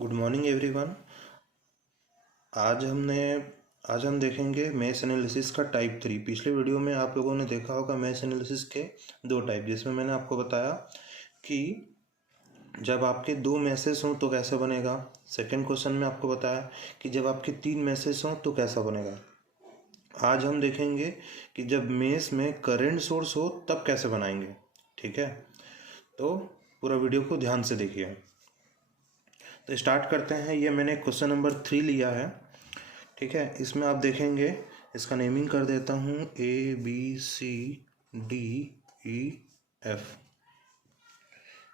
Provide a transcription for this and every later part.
Good morning everyone. आज हम देखेंगे मैश एनालिसिस का टाइप 3। पिछले वीडियो में आप लोगों ने देखा होगा मैश एनालिसिस के दो टाइप, जिसमें मैंने आपको बताया कि जब आपके दो मैसेज हों तो कैसा बनेगा। सेकंड क्वेश्चन में आपको बताया कि जब आपके तीन मैसेज हों तो कैसा बनेगा। आज हम देखेंगे कि जब मैश में करंट सोर्स हो तब कैसे बनाएंगे। ठीक है, तो पूरा वीडियो को ध्यान से देखिए। तो स्टार्ट करते हैं। ये मैंने क्वेश्चन नंबर 3 लिया है। ठीक है, इसमें आप देखेंगे, इसका नेमिंग कर देता हूँ ABCDEF।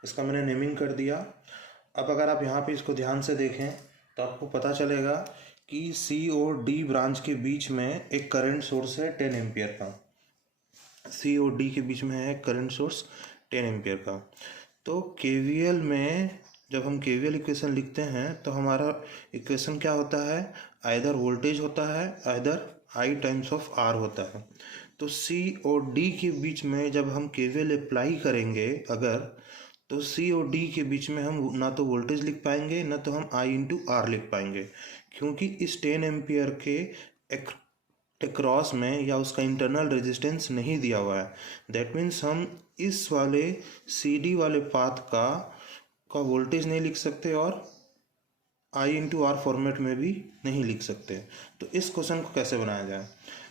इसका मैंने नेमिंग कर दिया। अब अगर आप यहाँ पे इसको ध्यान से देखें तो आपको पता चलेगा कि C और D ब्रांच के बीच में एक करंट सोर्स है 10 एम्पियर का। C और D के बीच में है करंट सोर्स 10 एम्पियर का। तो KVL में जब हम KVL इक्वेशन लिखते हैं तो हमारा इक्वेशन क्या होता है, आइदर वोल्टेज होता है, either I times of R होता है। तो C और D के बीच में जब हम KVL अप्लाई करेंगे अगर, तो C और D के बीच में हम ना तो वोल्टेज लिख पाएंगे ना तो हम I इंटू R लिख पाएंगे, क्योंकि इस 10 एम्पियर के क्रॉस में या उसका इंटरनल रेजिस्टेंस नहीं दिया हुआ है। दैट मीन्स हम इस वाले CD वाले पाथ का वोल्टेज नहीं लिख सकते और I इंटू आर फॉर्मेट में भी नहीं लिख सकते। तो इस क्वेश्चन को कैसे बनाया जाए,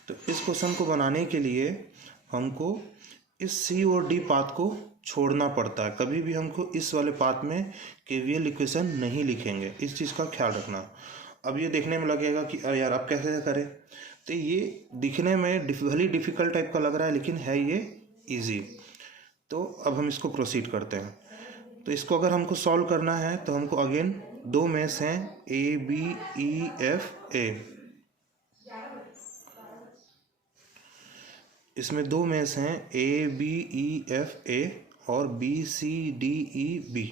तो इस क्वेश्चन को बनाने के लिए हमको इस C और D पाथ को छोड़ना पड़ता है। कभी भी हमको इस वाले पाथ में KVL इक्वेशन नहीं लिखेंगे, इस चीज़ का ख्याल रखना। अब ये देखने में लगेगा कि अरे यार अब कैसे करें, तो ये दिखने में भली डिफ़िकल्ट टाइप का लग रहा है लेकिन है ये इजी। तो अब हम इसको प्रोसीड करते हैं। तो इसको अगर हमको सॉल्व करना है तो हमको अगेन दो मैश हैं ABEFA। इसमें दो मैश हैं ABEFA और BCDEB।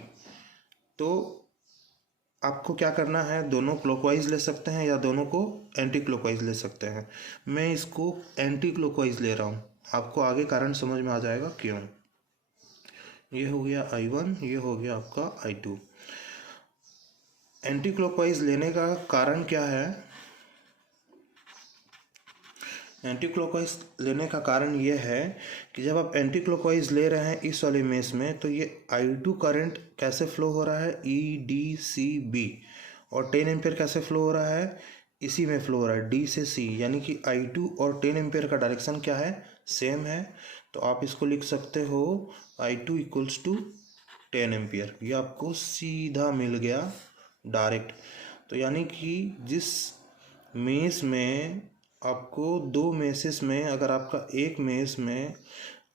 तो आपको क्या करना है, दोनों क्लॉकवाइज ले सकते हैं या दोनों को एंटी क्लॉकवाइज ले सकते हैं। मैं इसको एंटी क्लॉकवाइज ले रहा हूँ, आपको आगे कारण समझ में आ जाएगा क्यों। ये हो गया I1, ये हो गया आपका I2। एंटी क्लॉकवाइज लेने का कारण क्या है, एंटी क्लॉकवाइज लेने का कारण ये है कि जब आप एंटी क्लॉकवाइज ले रहे हैं इस वाले मेश में तो ये I2 करंट कैसे फ्लो हो रहा है EDCB, और 10 एम्पियर कैसे फ्लो हो रहा है, इसी में फ्लो हो रहा है D से C, यानी कि I2 और 10 एम्पियर का डायरेक्शन क्या है, सेम है। तो आप इसको लिख सकते हो I2 इक्वल्स टू 10 एम्पियर। ये आपको सीधा मिल गया डायरेक्ट। तो यानी कि जिस मेश में आपको दो मेसेस में, अगर आपका एक मेश में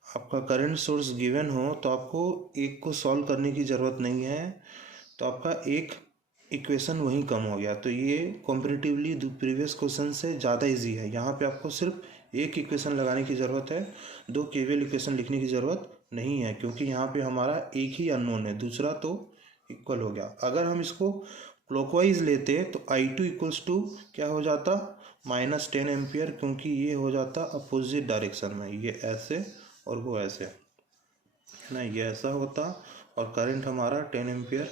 आपका करंट सोर्स गिवन हो तो आपको एक को सॉल्व करने की ज़रूरत नहीं है, तो आपका एक इक्वेशन वहीं कम हो गया। तो ये कॉम्परेटिवली प्रीवियस क्वेश्चन से ज़्यादा इजी है। यहाँ पे आपको सिर्फ एक इक्वेशन लगाने की ज़रूरत है, दो KVL इक्वेशन लिखने की ज़रूरत नहीं है, क्योंकि यहाँ पे हमारा एक ही अननोन है, दूसरा तो इक्वल हो गया। अगर हम इसको क्लॉकवाइज लेते तो I2 इक्वल्स टू क्या हो जाता, -10 एम्पियर, क्योंकि ये हो जाता अपोजिट डायरेक्शन में, ये ऐसे और वो ऐसे है ना, ये ऐसा होता और करंट हमारा 10 एम्पियर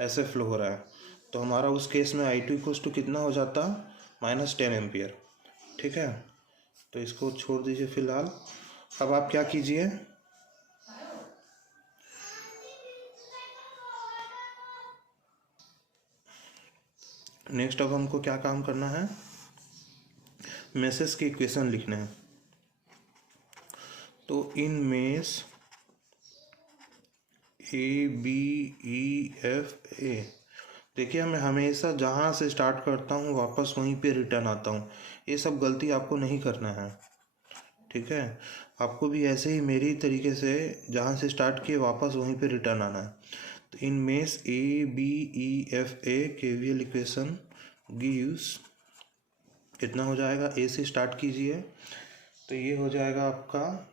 ऐसे फ्लो हो रहा है। तो हमारा उस केस में I2 इक्वल्स टू कितना हो जाता, -10 एम्पियर। ठीक है, तो इसको छोड़ दीजिए फिलहाल। अब आप क्या कीजिए, नेक्स्ट अब हमको क्या काम करना है, मेसेज के इक्वेशन लिखने हैं। तो इन मेश ABEFA, देखिए मैं हमेशा जहाँ से स्टार्ट करता हूँ वापस वहीं पे रिटर्न आता हूँ। ये सब गलती आपको नहीं करना है। ठीक है, आपको भी ऐसे ही मेरी तरीके से जहाँ से स्टार्ट किए वापस वहीं पे रिटर्न आना है। तो in mesh ABEFA KVL equation gives, कितना हो जाएगा, ए से स्टार्ट कीजिए। तो ये हो जाएगा आपका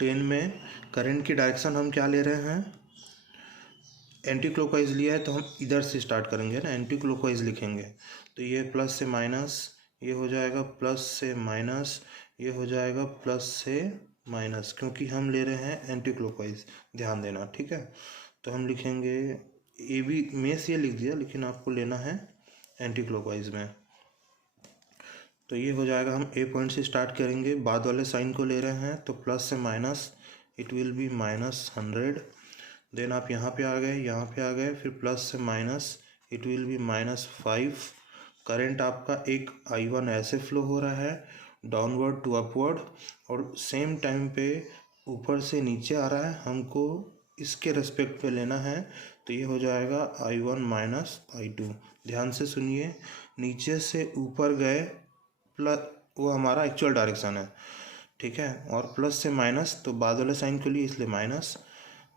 10 में करंट की डायरेक्शन हम क्या ले रहे हैं, एंटी क्लॉकवाइज लिया है तो हम इधर से स्टार्ट करेंगे ना, एंटी क्लॉकवाइज लिखेंगे। तो ये प्लस से माइनस, ये हो जाएगा प्लस से माइनस, ये हो जाएगा प्लस से माइनस, क्योंकि हम ले रहे हैं एंटी क्लॉकवाइज, ध्यान देना। ठीक है, तो हम लिखेंगे ए बी में से ये लिख दिया, लेकिन आपको लेना है एंटी क्लॉकवाइज में। तो ये हो जाएगा, हम ए पॉइंट से स्टार्ट करेंगे, बाद वाले साइन को ले रहे हैं तो प्लस से minus, it will be -100। Then आप यहाँ पे आ गए, यहाँ पे आ गए, फिर प्लस से minus, it will B -5। Current आपका एक I1 ऐसे फ्लो हो रहा है डाउनवर्ड टू अपवर्ड, और सेम टाइम पे ऊपर से नीचे आ रहा है, हमको इसके रेस्पेक्ट पे लेना है। तो ये हो जाएगा I1 - I2। ध्यान से सुनिए, नीचे से ऊपर गए प्लस, वो हमारा एक्चुअल डायरेक्शन है, ठीक है, और प्लस से माइनस तो बाद वाले साइन के लिए, इसलिए माइनस।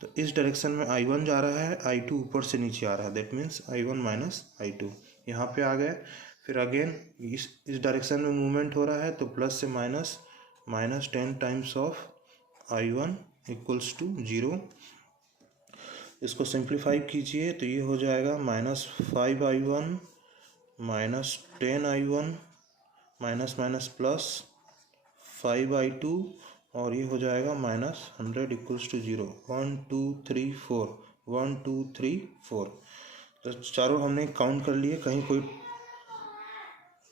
तो इस डायरेक्शन में I1 जा रहा है, I2 ऊपर से नीचे आ रहा है, दैट मीन्स I1 - I2। यहाँ पे आ गए, फिर अगेन इस डायरेक्शन में मूवमेंट हो रहा है, तो प्लस से minus, -10 times of I1 equals to 0। इसको सिंप्लीफाई कीजिए तो ये हो जाएगा -5I1 -10I1 minus plus 5I2, और ये हो जाएगा -100 इक्वल्स टू 0। 1 2 3 4, 1 2 3 4। तो चारों हमने काउंट कर लिए, कहीं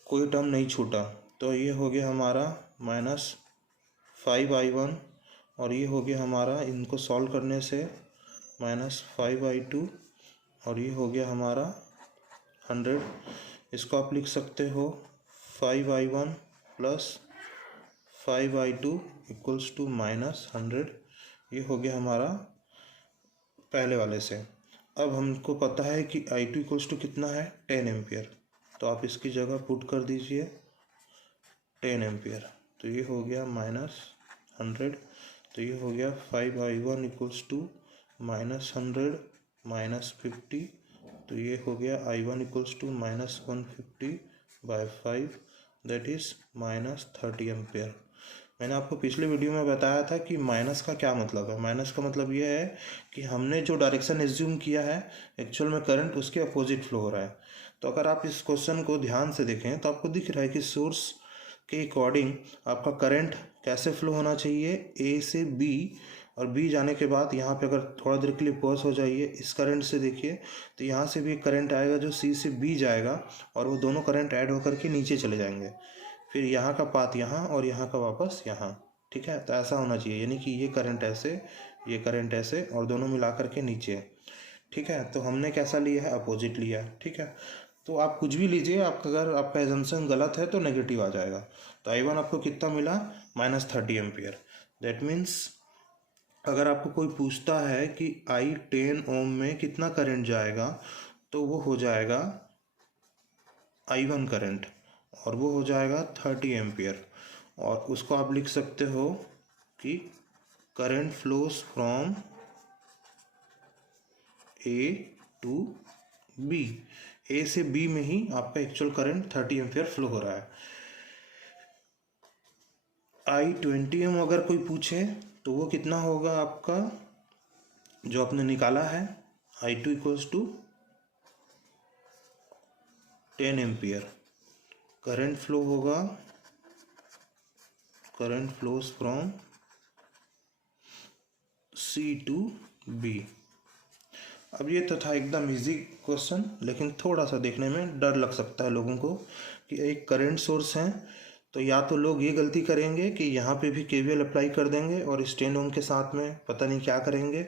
कोई टर्म नहीं छूटा। तो ये हो गया हमारा -5I1, और ये हो गया हमारा, इनको सॉल्व करने से -5I2, और ये हो गया हमारा 100। इसको आप लिख सकते हो 5I1 + 5I2 इक्वल्स टू -100। ये हो गया हमारा पहले वाले से। अब हमको पता है कि I2 इक्वल्स टू कितना है, 10 एम्पियर। तो आप इसकी जगह पुट कर दीजिए 10 एम्पियर। तो ये हो गया -100। तो ये हो गया 5I1 इक्वल्स टू -100 -50। तो ये हो गया I1 equals to -150/5, that is -30 ampere. मैंने आपको पिछले वीडियो में बताया था कि माइनस का क्या मतलब है। माइनस का मतलब ये है कि हमने जो डायरेक्शन एज्यूम किया है, एक्चुअल में करंट उसके अपोजिट फ्लो हो रहा है। तो अगर आप इस क्वेश्चन को ध्यान से देखें तो आपको दिख रहा है कि सोर्स के अकॉर्डिंग आपका करंट कैसे फ्लो होना चाहिए, ए से बी, और बी जाने के बाद यहाँ पे अगर थोड़ा देर के लिए पॉज हो जाइए, इस करंट से देखिए तो यहाँ से भी एक करंट आएगा जो सी से बी जाएगा, और वो दोनों करंट ऐड होकर के नीचे चले जाएंगे। फिर यहाँ का पाथ यहाँ और यहाँ का वापस यहाँ, ठीक है। तो ऐसा होना चाहिए, यानी कि ये करंट ऐसे, ये करंट ऐसे, और दोनों मिला करके नीचे, ठीक है। तो हमने कैसा लिया है, अपोजिट लिया है, ठीक है। तो आप कुछ भी लीजिए, आप अगर आपका एजम्पशन गलत है तो नेगेटिव आ जाएगा। तो I1 आपको कितना मिला, -30 एम्पियर। दैट मीन्स अगर आपको कोई पूछता है कि I10 ओम में कितना करंट जाएगा, तो वो हो जाएगा I1 करंट, और वो हो जाएगा 30 एम्पियर। और उसको आप लिख सकते हो कि current flows from A to B। A से B में ही आपका एक्चुअल करंट 30 एम्पियर फ्लो हो रहा है। I20 ओम अगर कोई पूछे तो वो कितना होगा आपका, जो आपने निकाला है, I2 equals to 10 ampere. Current flow होगा, current flows from C to B। अब ये तो था एकदम इजी क्वेश्चन, लेकिन थोड़ा सा देखने में डर लग सकता है लोगों को कि एक करंट सोर्स है, तो या तो लोग ये गलती करेंगे कि यहाँ पे भी KVL अप्लाई कर देंगे और इस 10 ओम के साथ में पता नहीं क्या करेंगे,